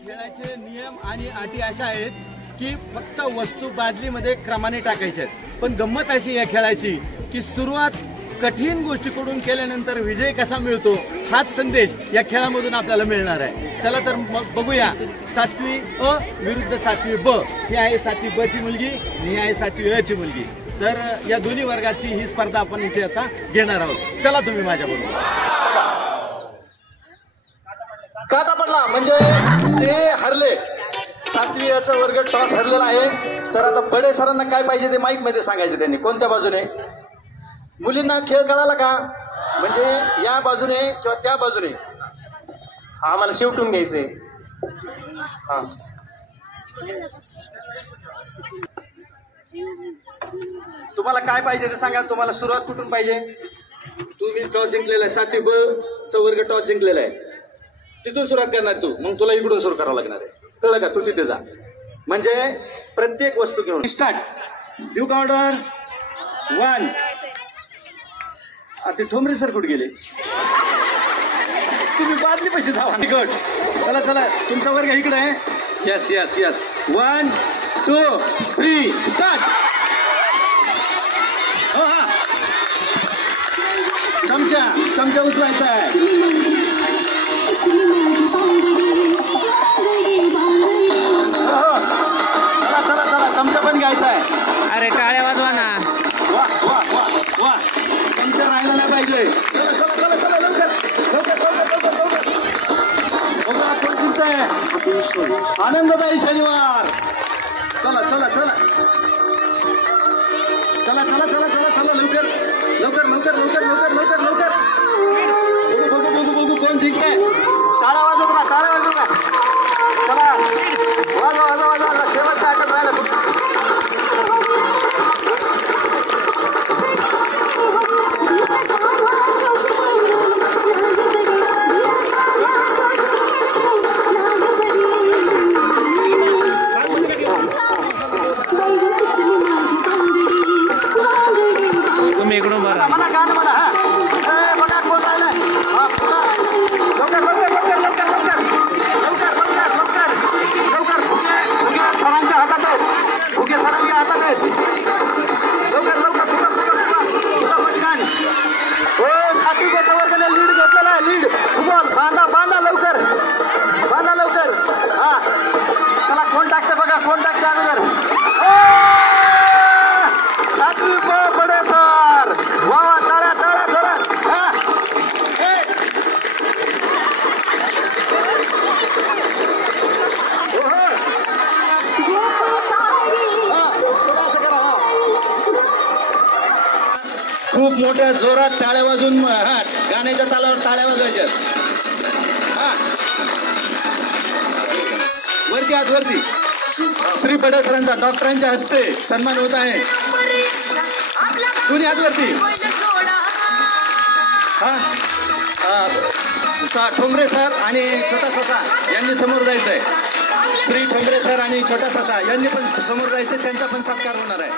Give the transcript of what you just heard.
खेळाचे नियम आणि अटी अशा आहेत की फक्त वस्तू बादलीमध्ये क्रमाने टाकायच्या आहेत। पण गंमत अशी या खेळाची की सुरुवात कठीण गोष्टीकडून केल्यानंतर विजय कसा मिळतो हाच संदेश या खेळामधून आपल्याला मिळणार आहे। चला तर मग बघूया 7वी अ विरुद्ध 7वी ब। ही आहे 7वी ब ची मुलगी आणि ही आहे 7वी अ ची मुलगी। तर या दोन्ही वर्गाची ही स्पर्धा आपण इथे आता घेणार आहोत। चला तुम्ही माझ्याबरोबर। काटा पडला म्हणजे ते हरले। 7वी अ चा वर्ग टॉस हरलेला आहे। तर आता बडे सरांना काय पाहिजे ते माईक मध्ये सांगायचं त्यांनी कोणत्या बाजूने। मुलींना खेळ कळाला का म्हणजे या बाजूने किंवा त्या बाजूने आम्हाला शेवटून घ्यायचंय। हा तुम्हाला काय पाहिजे ते सांगा। तुम्हाला सुरुवात कुठून पाहिजे। तुम्ही टॉस जिंकलेला आहे 7वी ब चा वर्ग टॉस जिंकलेला आहे तिथून सुरुवात करणार तू। मग तुला इकडून सुरू करावं लागणार आहे कळलं का। तू तिथे जा म्हणजे प्रत्येक वस्तू घेऊन स्टार्ट। Due counter 1। ते ठोंबरे सर कुठे गेले तुम्ही बादली पैसे जावा निकट। चला चला तुमचा वर्ग इकडे आहे। Yes yes yes 1 2 3 start. चमचा चमचा उचलायचा आहे। चला चला चला चमचा पण घ्यायचा आहे। अरे टाळ्या वाजवा ना। वा वा वा वा चमचा राहिला नाही पाहिजे। चला चला चला चला लवकर लवकर लवकर लवकर बघा कोण जिंकतंय। आनंददायी शनिवार। चला चला चला चला चला चला चला चला लवकर लवकर लवकर लवकर लवकर लवकर लवकर बघू बघू बघू बघू कोण जिंकतंय। टाळा वाजवत ना टाळा वाजवत ना। चला वाजवा वाजवा वाजवा शेवटचा आटत राहिला। तुम्ही इकडून बघा मला गाणं म्हणा। हा बघा कोण राहिलाय। हा लवकर लवकर लवकर लवकर लवकर लवकर लवकर लवकर लवकर फुगे सरांच्या हातात आहेत। फुगे सरांच्या हातात आहेत। लवकर लवकर पटकन हो 7वी ब चा वर्गाने लीड घेतलेला आहे। लीड फुटबॉल बांधा बांधा लवकर बांधा लवकर। हा चला कोण टाकते बघा कोण टाकते अगोदर। 7वी ब बडे सर वा वा टाळ्या टाळ्या टाळ्या। हा खूप मोठ्या जोरात टाळ्या वाजून गाण्याच्या तालावर टाळ्या वाजवायच्या। हा वरती आत वरती श्री बडे सरांचा डॉक्टरांच्या हस्ते सन्मान होत आहे। दोन्ही हात वरती। हा ठोंबरे सर आणि छोटा ससा यांनी समोर जायचंय। श्री ठोंबरे सर आणि छोटा ससा यांनी पण समोर जायचंय। त्यांचा पण सत्कार होणार आहे।